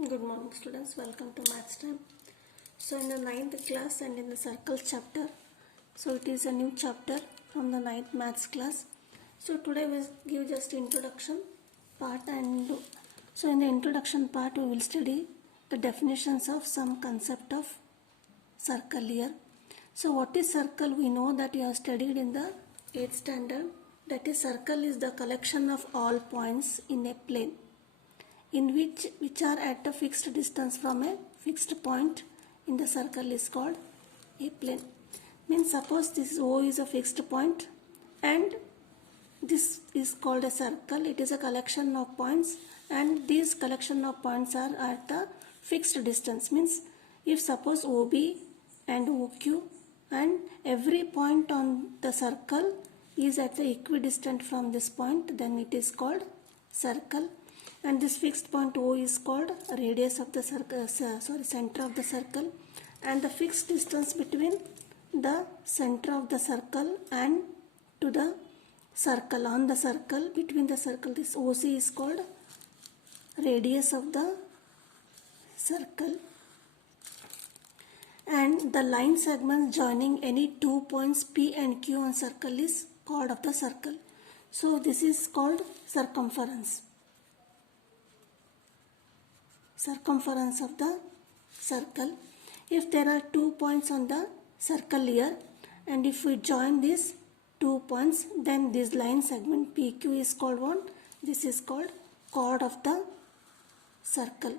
Good morning students, welcome to maths time. So in the 9th class and in the circle chapter, so it is a new chapter from the 9th maths class. So today we will give just introduction part, and so in the introduction part we will study the definitions of some concept of circle here. So what is circle? We know that you have studied in the 8th standard, that is circle is the collection of all points in a plane in which are at a fixed distance from a fixed point in the circle is called a plane. Means suppose this O is a fixed point and this is called a circle. It is a collection of points and these collection of points are at the fixed distance. Means if suppose OB and OQ and every point on the circle is at the equidistant from this point, then it is called circle. And this fixed point O is called radius of the circle, center of the circle, and the fixed distance between the center of the circle and to the circle, on the circle, between the circle, this OC is called radius of the circle. And the line segments joining any two points P and Q on circle is chord of the circle. So this is called circumference. Circumference of the circle. If there are 2 points on the circle here and if we join these 2 points, then this line segment PQ is called what? This is called chord of the circle.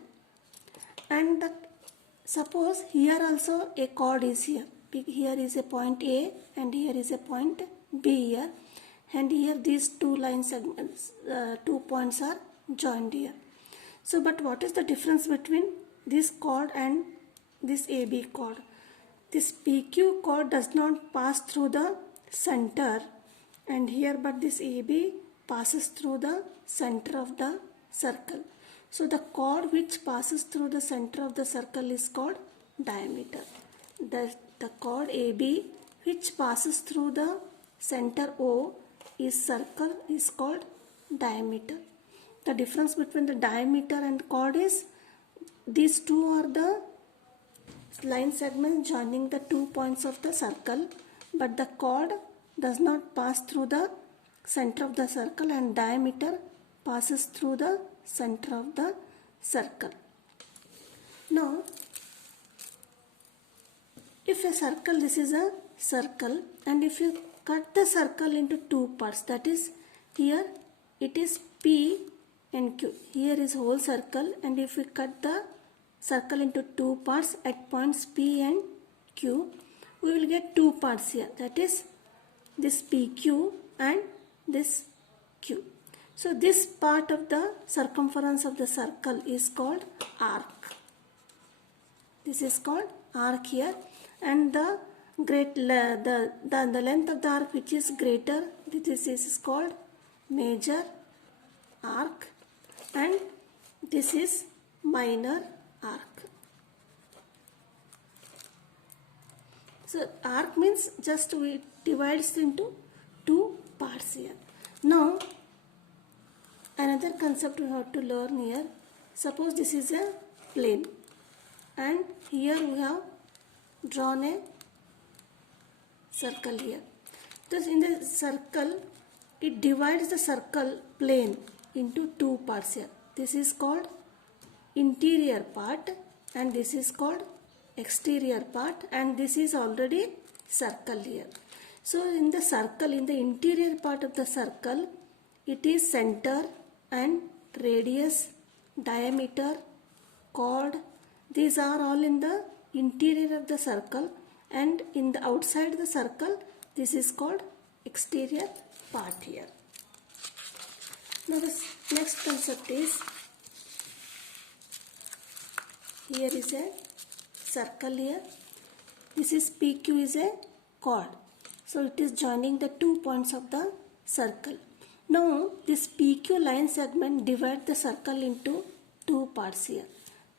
And suppose here also a chord is here. Here is a point A and here is a point B here, and here these two line segments, 2 points are joined here. So, but what is the difference between this chord and this AB chord? This PQ chord does not pass through the center and here, but this AB passes through the center of the circle. So, the chord which passes through the center of the circle is called diameter. The chord AB which passes through the center O is circle is called diameter. The difference between the diameter and chord is these two are the line segments joining the 2 points of the circle, but the chord does not pass through the center of the circle and diameter passes through the center of the circle. Now, if a circle, this is a circle, and if you cut the circle into 2 parts, that is here it is P and Q. Here is whole circle, and if we cut the circle into 2 parts at points P and Q, we will get 2 parts here, that is this PQ and this Q. So this part of the circumference of the circle is called arc. This is called arc here, and the length of the arc which is greater, this is called major arc, and this is minor arc. So arc means just we divides into 2 parts here. Now another concept we have to learn here. Suppose this is a plane and here we have drawn a circle here. Thus in the circle it divides the circle plane into 2 parts here. This is called interior part and this is called exterior part, and this is already circle here. So in the circle, in the interior part of the circle, it is center and radius, diameter, chord. These are all in the interior of the circle, and in the outside the circle, this is called exterior part here. Now the next concept is, here is a circle here. This is PQ is a chord. So it is joining the 2 points of the circle. Now this PQ line segment divides the circle into 2 parts here.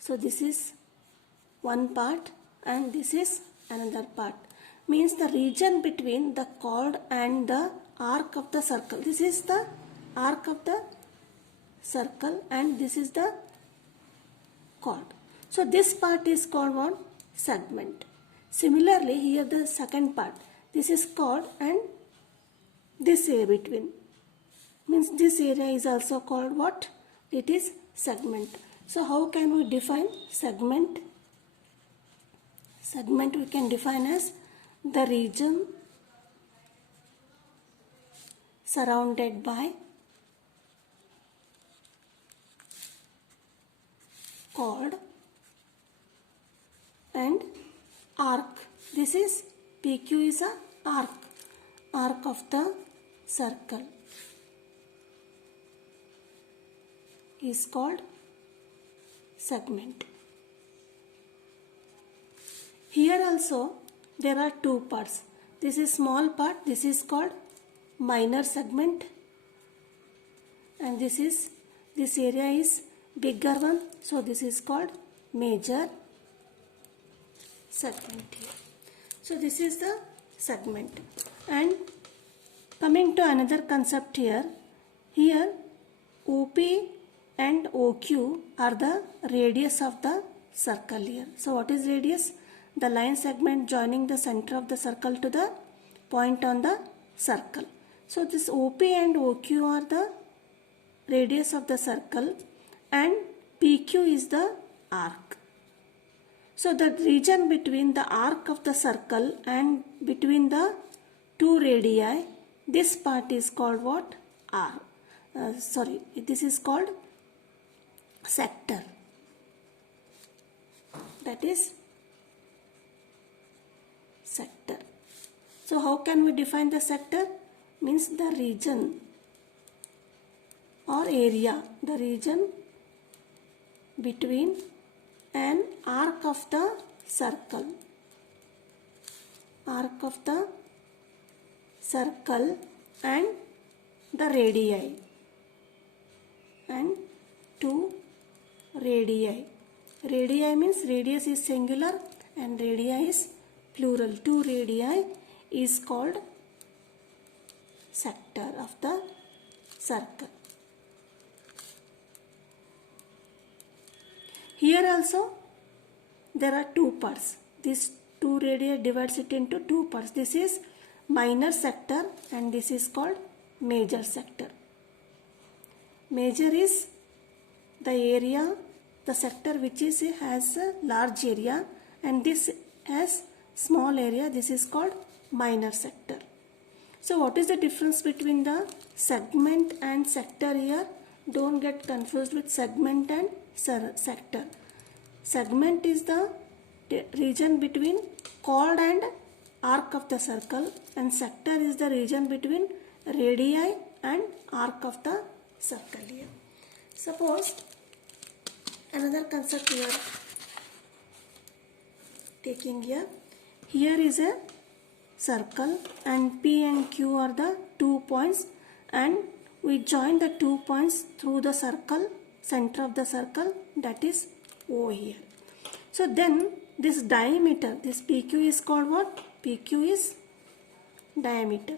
So this is one part and this is another part. Means the region between the chord and the arc of the circle. This is the arc of the circle and this is the chord. So this part is called what? Segment. Similarly, here the second part, this is chord and this area between, means this area is also called what? It is segment. So how can we define segment? Segment we can define as the region surrounded by chord and arc. This is PQ is a arc of the circle is called segment. Here also there are two parts. This is small part, this is called minor segment, and this area is bigger one, so this is called major segment here. So this is the segment. And coming to another concept here OP and OQ are the radius of the circle here. So what is radius? The line segment joining the center of the circle to the point on the circle. So this OP and OQ are the radius of the circle and PQ is the arc. So the region between the arc of the circle and between the two radii, this part is called what? This is called sector. That is sector. So how can we define the sector? Means the region or area, the region between an arc of the circle and the radii and two radii. Radii means radius is singular and radii is plural. Two radii is called sector of the circle. Here also there are two parts. This two radii divides it into two parts. This is minor sector and this is called major sector. Major is the area, the sector which has a large area, and this has small area. This is called minor sector. So what is the difference between the segment and sector here? Don't get confused with segment and sector. Segment is the region between chord and arc of the circle, and sector is the region between radii and arc of the circle here. Suppose another concept we are taking here. Here is a circle and P and Q are the 2 points, and we join the 2 points through the circle, center of the circle, that is O here. So then this diameter, this PQ is called what? PQ is diameter.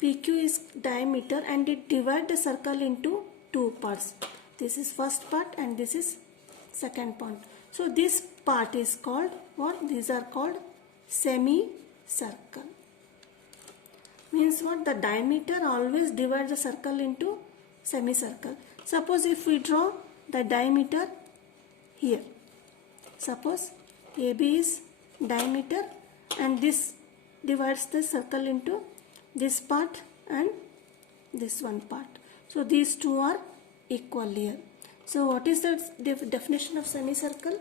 PQ is diameter and it divides the circle into two parts. This is first part and this is second part. So this part is called what? These are called semicircle. Means what? The diameter always divides the circle into semicircle. Suppose if we draw the diameter here. Suppose AB is diameter and this divides the circle into this part and this one part. So these two are equal here. So what is the definition of semicircle?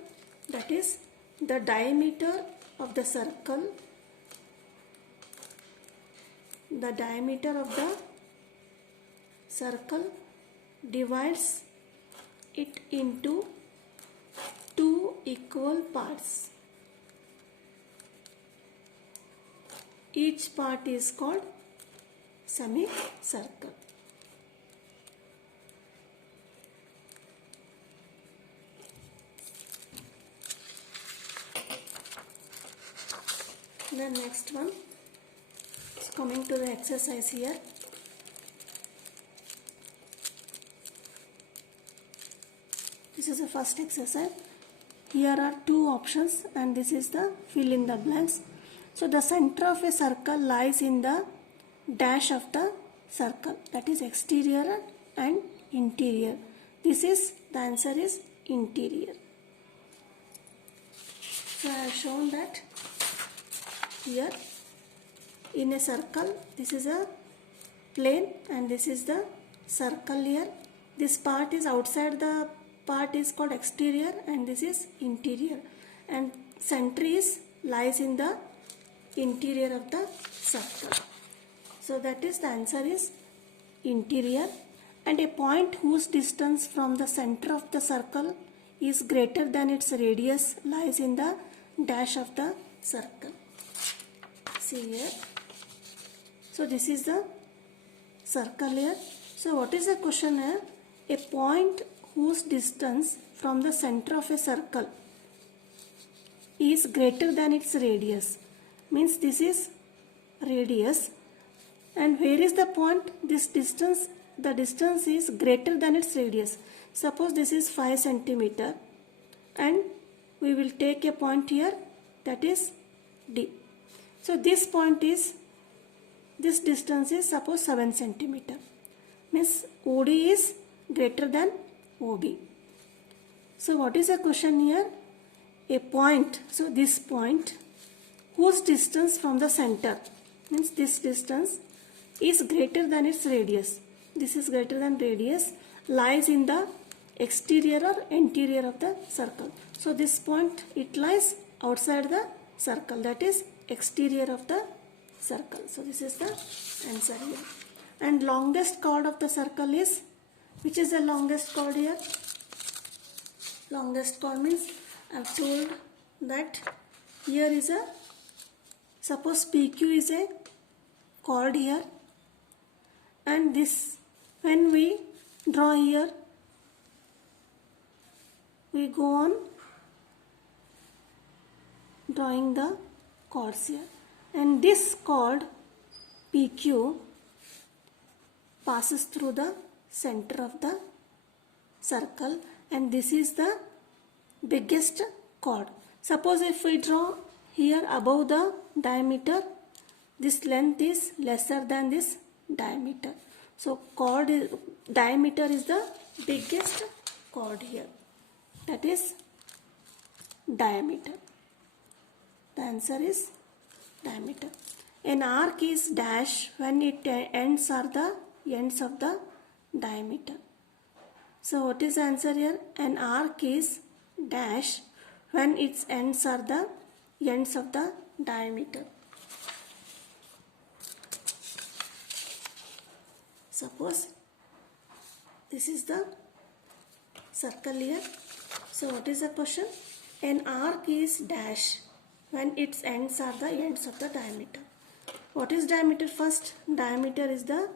That is the diameter of the circle, divides it into two equal parts. Each part is called semicircle. The next one is coming to the exercise here. This is the first exercise. Here are two options and this is the fill in the blanks. So the center of a circle lies in the dash of the circle, that is exterior and interior. This is, the answer is interior. So I have shown that here in a circle, this is a plane and this is the circle here. This part is outside, the part is called exterior and this is interior, and center is lies in the interior of the circle. So that is, the answer is interior. And a point whose distance from the center of the circle is greater than its radius lies in the dash of the circle. See here. So this is the circle here. So what is the question here? A point whose distance from the center of a circle is greater than its radius. Means this is radius. And where is the point? This distance, the distance is greater than its radius. Suppose this is 5 centimeter and we will take a point here, that is D. So this point is, this distance is suppose 7 centimeter. Means OD is greater than OB. So what is the question here? A point, so this point whose distance from the center, means this distance is greater than its radius. This is greater than radius, lies in the exterior or interior of the circle. So this point, it lies outside the circle, that is exterior of the circle. So this is the answer here. And longest chord of the circle is, which is the longest chord here? Longest chord means, I have told that here is a, suppose PQ is a chord here, and this, when we draw here, we go on drawing the chords here, and this chord PQ passes through the center of the circle, and this is the biggest chord. Suppose if we draw here above the diameter, this length is lesser than this diameter. So chord is, diameter is the biggest chord here, that is diameter. The answer is diameter. An arc is dash when its ends are the ends of the diameter. So what is the answer here? An arc is dash when its ends are the ends of the diameter. Suppose this is the circle here. So what is the question? An arc is dash when its ends are the ends of the diameter. What is diameter first? Diameter is the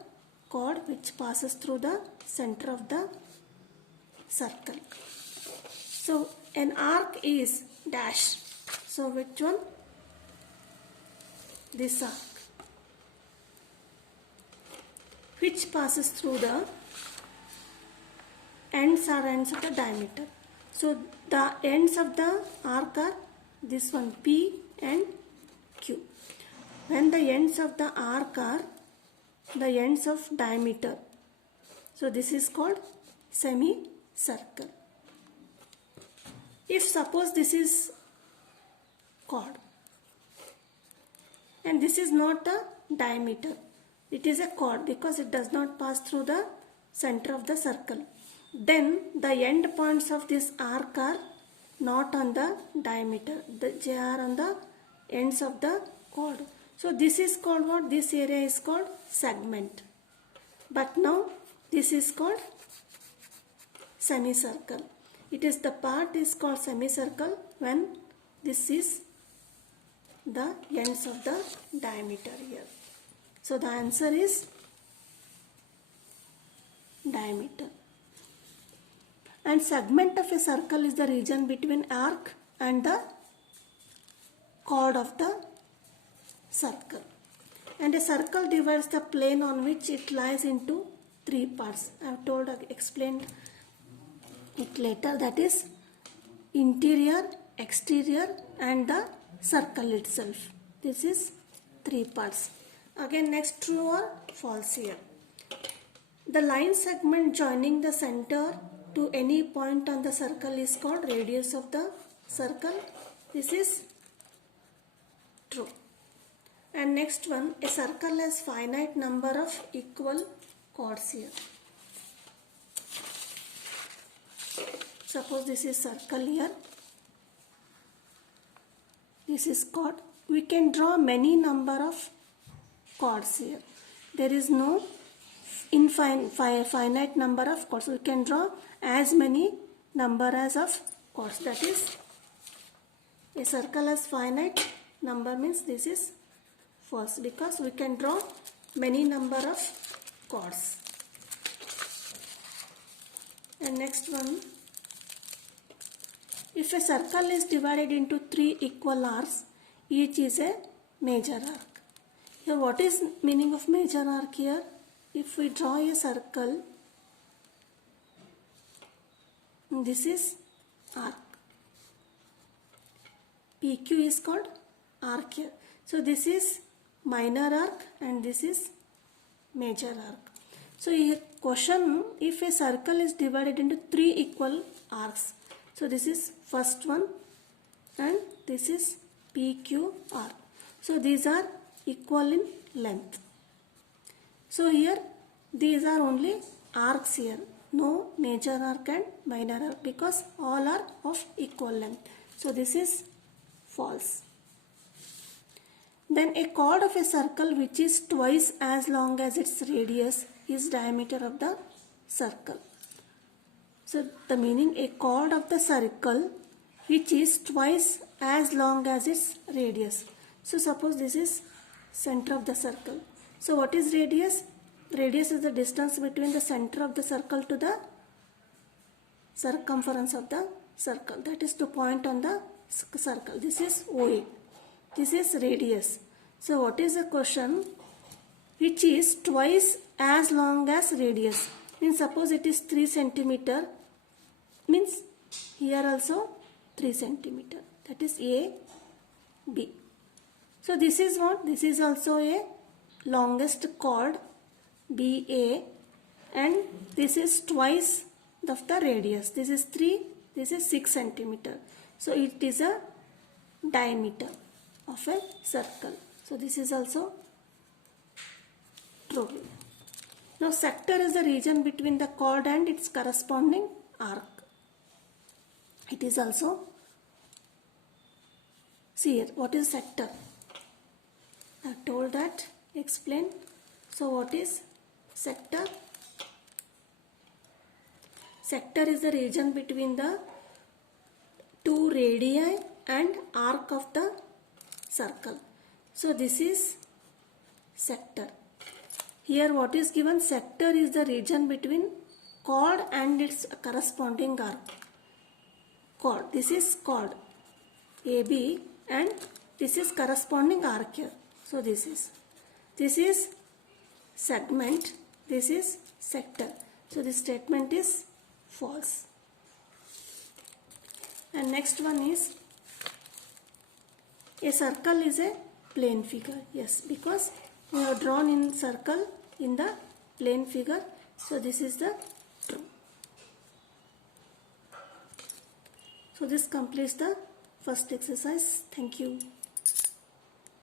chord which passes through the center of the circle. So an arc is dash. So which one? This arc, which passes through the ends of the diameter. So the ends of the arc are this one, P and Q. When the ends of the arc are the ends of diameter, so this is called semicircle. If suppose this is chord and this is not a diameter, it is a chord because it does not pass through the center of the circle, then the end points of this arc are not on the diameter, they are on the ends of the chord. So this is called what? This area is called segment. But now this is called semicircle. It is, the part is called semicircle when this is the ends of the diameter here. So the answer is diameter. And segment of a circle is the region between arc and the chord of the circle. And a circle divides the plane on which it lies into three parts. I have explained it later, that is interior, exterior and the circle itself. This is 3 parts. Again next, true or false here. The line segment joining the center to any point on the circle is called radius of the circle. This is true. And next one, a circle has finite number of equal chords here. Suppose this is circle here. This is chord. We can draw many number of chords here. There is no finite number of chords. We can draw as many number as of chords. That is, a circle has finite number means this is false, because we can draw many number of chords. And next one, if a circle is divided into 3 equal arcs, each is a major arc. Here what is meaning of major arc here? If we draw a circle, this is arc. PQ is called arc here. So this is minor arc and this is major arc. So here question, if a circle is divided into 3 equal arcs, so this is first one and this is PQ arc. So these are equal in length. So here these are only arcs here, no major arc and minor arc, because all are of equal length. So this is false. Then a chord of a circle which is twice as long as its radius is diameter of the circle. So the meaning, a chord of the circle which is twice as long as its radius. So suppose this is center of the circle. So what is radius? Radius is the distance between the center of the circle to the circumference of the circle. That is the point on the circle. This is OA. This is radius. So what is the question? Which is twice as long as radius. Means suppose it is 3 centimeter. Means here also 3 centimeter. That is A, B. So this is what? This is also a longest chord, BA, and this is twice of the radius. This is 3, this is 6 centimeter. So it is a diameter of a circle. So this is also true. Now sector is the region between the chord and its corresponding arc. It is also, see here, what is sector? I have told that, explain. So what is sector? Sector is the region between the 2 radii and arc of the circle. So this is sector. Here what is given? Sector is the region between chord and its corresponding arc. Chord. This is chord AB and this is corresponding arc here. So this is segment, this is sector. So this statement is false. And next one is, a circle is a plane figure. Yes, because we have drawn in circle in the plane figure. So this is the true. So this completes the first exercise. Thank you.